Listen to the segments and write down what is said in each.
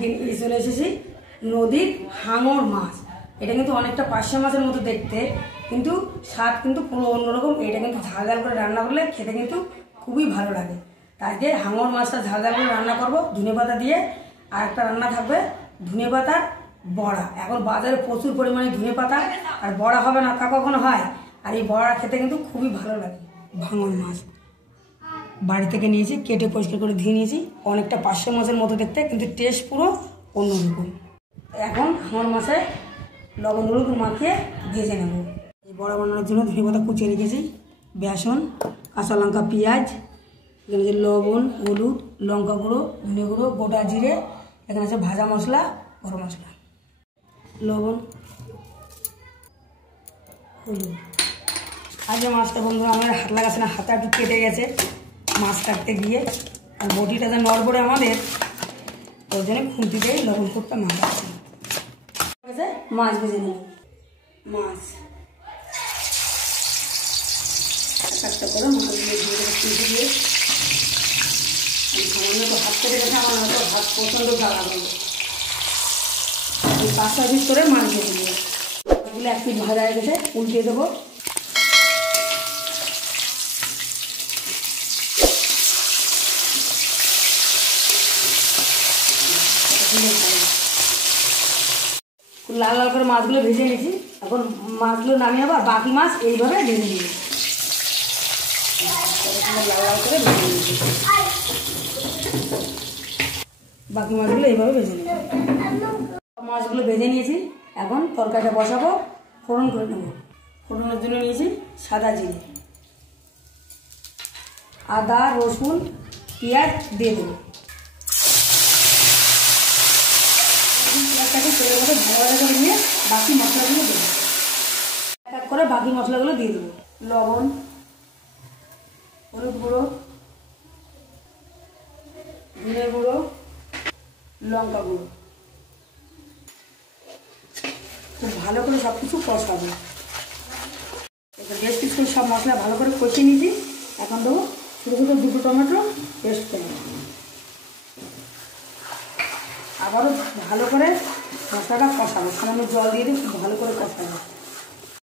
আজকে নিয়ে চলে এসেছি নদীর হাঙর মাছ। এটা কিন্তু অনেকটা পার্শে মাছের মতো দেখতে, কিন্তু স্বাদ কিন্তু পুরো অন্যরকম। এটা কিন্তু ঝাল ঝাল করে রান্না করলে খেতে কিন্তু খুবই ভালো লাগে। আজকে হাঙর মাছটা ঝাল ঝাল করে রান্না করবো ধনেপাতা দিয়ে। আর একটা রান্না থাকবে ধনেপাতার বড়া। এখন বাজারে প্রচুর পরিমাণে ধনেপাতা আর বড়া হবে না কখনো হয়, আর এই বড়া খেতে কিন্তু খুবই ভালো লাগে। ভাঙর মাছ বাড়ি থেকে নিয়েছি, কেটে পরিষ্কার করে ধুয়ে নিয়েছি। অনেকটা পার্শে মাছের মতো দেখতে, কিন্তু টেস্ট পুরো অন্যরকম। এখন হাঙর মাছে লবণ হলুদ মাখিয়ে ভেজে নেব। এই বড়া বানানোর জন্য ধনেপাতা কুচিয়ে রেখেছি, বেসন, কাঁচা লঙ্কা, পেঁয়াজ, এখানে আছে লবণ, হলুদ, লঙ্কা গুঁড়ো, ধনে গুঁড়ো, গোটা জিরে, এখানে আছে ভাজা মশলা, গরম মশলা, লবণ, হলুদ। আজকে মাছটা বন্ধুরা আমার হাত লাগাচ্ছে না, হাতটা একটু কেটে গেছে মাছ কাটতে গিয়ে। আর বটিটা যা নড়বড়ে আমাদের, ওই জন্য খুঁটি দিয়ে লবণ ফুটটা মাখাচ্ছি। মাছ ভেজে নেব। মাছ একটা করে মাছগুলো দিয়ে দেবো খুঁটি দিয়ে। সামান্য তো হাত কেটে গেছে আমার, হয়তো হাত প্রচণ্ড জ্বালা করবো। এই 5-6 পিস করে মাছ ভেজে নেবো। এগুলো 1 পিস ভাজা হয়ে গেছে, উল্টিয়ে দেবো। লাল লাল করে মাছগুলো ভেজে নিয়েছি। এখন মাছগুলো নামিয়ে আবার বাকি মাছ এইভাবে ভেজে নিয়েছি। লাল লাল করে ভেজে নিয়েছি, বাকি মাছগুলো এইভাবে ভেজে নিয়েছি। মাছগুলো ভেজে নিয়েছি, এখন তরকারিটা বসাবো, ফোড়ন করে নেব। ফোড়নের জন্য নিয়েছি সাদা জিরে, আদা, রসুন, পেঁয়াজ দিয়ে দেবো। তেলের মধ্যে ভালো ভালো করে নিয়ে বাকি মশলাগুলো দেবো। এক এক করে বাকি মশলাগুলো দিয়ে দেবো। লবণ, হলুদ গুঁড়ো, জিরে গুঁড়ো, লঙ্কা গুঁড়ো। খুব ভালো করে সব কিছু কষাবো। বেশ কিছু সব মশলা ভালো করে কষিয়ে নিয়েছি। এখন দেবো ছোটো ছোটো 2টো টমেটো পেস্ট করে আবারও ভালো করে মশলাটা কষাবো। সামান্য জল দিয়ে দিই, খুব ভালো করে কষাবো।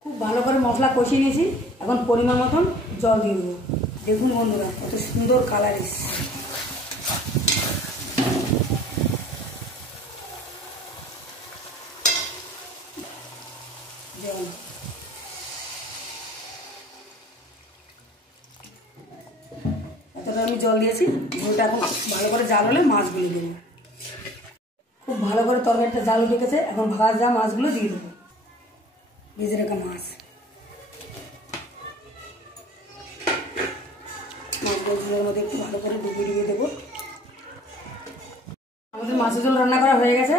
খুব ভালো করে মশলা কষিয়ে নিয়েছি, এখন পরিমাণ মতন জল দিয়ে দেবো। দেখুন বন্ধুরা কত সুন্দর কালার এসেছে। জল এতটা আমি জল দিয়েছি। ঝোলটা এখন ভালো করে জাল হলে মাছগুলো দেবো। খুব ভালো করে তরকারিটা জাল উঠে গেছে, এখন ভাজা মাছগুলো দিয়ে দেবো। ভেজে রাখা মাছগুলোর মধ্যে একটু ভালো করে ডুবিয়ে দেবো। আমাদের মাছের ঝোল রান্না করা হয়ে গেছে।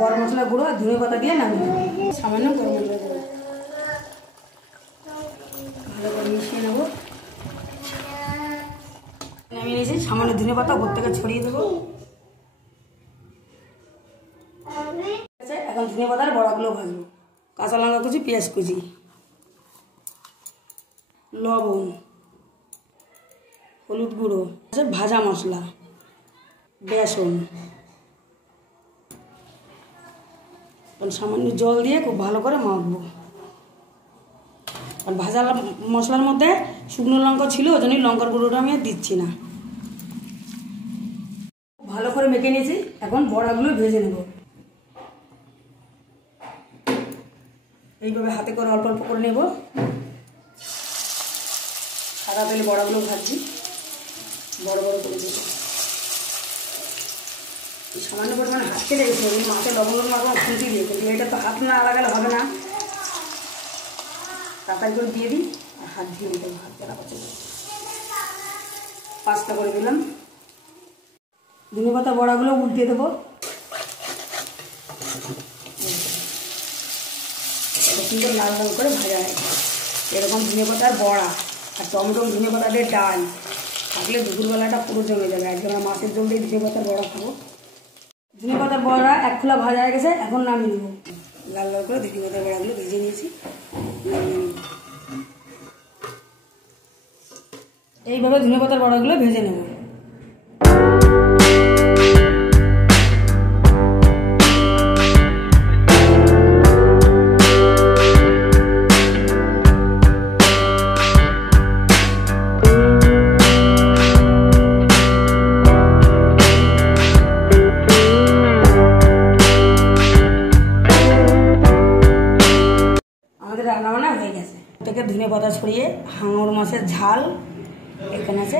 গরম মশলা গুঁড়ো আর ধনেপাতা দিয়ে নামিয়ে নেবো। সামান্য গরম মশলা গুঁড়ো ভালো করে মিশিয়ে নেবো। নামিয়ে নিয়েছি, সামান্য ধনেপাতা উপর থেকে ছড়িয়ে দেবো। এখন ধনেপাতার বড়াগুলো ভাজবো। কাঁচা লঙ্কা কুচি, পেঁয়াজ কুচি, লবণ, হলুদ গুঁড়ো, ভাজা মশলা, বেসন, সামান্য জল দিয়ে খুব ভালো করে মাখবো। আর ভাজা মশলার মধ্যে শুকনো লঙ্কা ছিল, ওই জন্যই লঙ্কার গুঁড়োটা আমি আর দিচ্ছি না। ভালো করে মেখে নিয়েছি, এখন বড়াগুলো ভেজে নেব। এইভাবে হাতে করে অল্প অল্প করে নেব। সাদা তেলে বড়াগুলো ভাজছি, বড় বড় করে দেবো। সামান্য পরিমাণে হাত কেটে গেছে, ওই মাছে লবণ মাখানো খুঁটি দিয়ে, কিন্তু এটা তো হাত না লাগালে হবে না। তাড়াতাড়ি করে দিয়ে দিই আর হাত ধুয়ে দিতে হবে। হাত কেনা পাচ্ছে 5টা করে দিলাম। ধনেপাতা বড়াগুলো উল্টে দেবো। সুন্দর লাল লাল করে ভাজা হয়। এরকম ধনেপাতার বড়া আর টমেটো ধনেপাতা দিয়ে ডাল থাকলে দুপুরবেলাটা পুরো জমে যাবে। একদম আমরা মাছের জল দিয়ে ধনেপাতার বড়া খাবো। ধনেপাতার বড়া 1 খোলা ভাজা হয়ে গেছে, এখন নামিয়ে নেবো। লাল লাল করে ধনেপাতার বড়াগুলো ভেজে নিয়েছি, নামিয়ে নেব। এইভাবে ধনেপাতার বড়াগুলো ভেজে নেব। ধনে পাতা ছড়িয়ে হাঙর মাছের ঝাল, এখানে আছে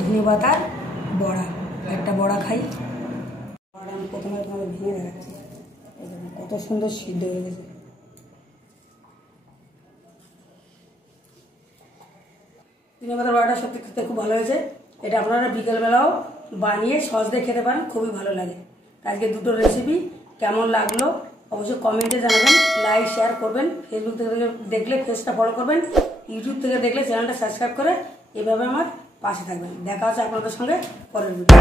ধনে পাতার বড়া। একটা বড়া খাই। আমি প্রথমে আপনাদের ভেঙে দেখাচ্ছি, কত সুন্দর সিদ্ধ হয়ে গেছে। ধনে পাতার বড়াটা সত্যি খেতে খুব ভালো হয়েছে। এটা আপনারা বিকেলবেলাও বানিয়ে সস দিয়ে খেতে পারেন, খুবই ভালো লাগে। আজকে দুটো রেসিপি কেমন লাগলো অবশ্যই কমেন্টে জানাবেন, লাইক শেয়ার করবেন। ফেসবুক থেকে দেখলে পেজটা ফলো করবেন, ইউটিউব থেকে দেখলে চ্যানেলটা সাবস্ক্রাইব করে এভাবে আমার পাশে থাকবেন। দেখা হচ্ছে আপনাদের সঙ্গে পরের ভিডিও।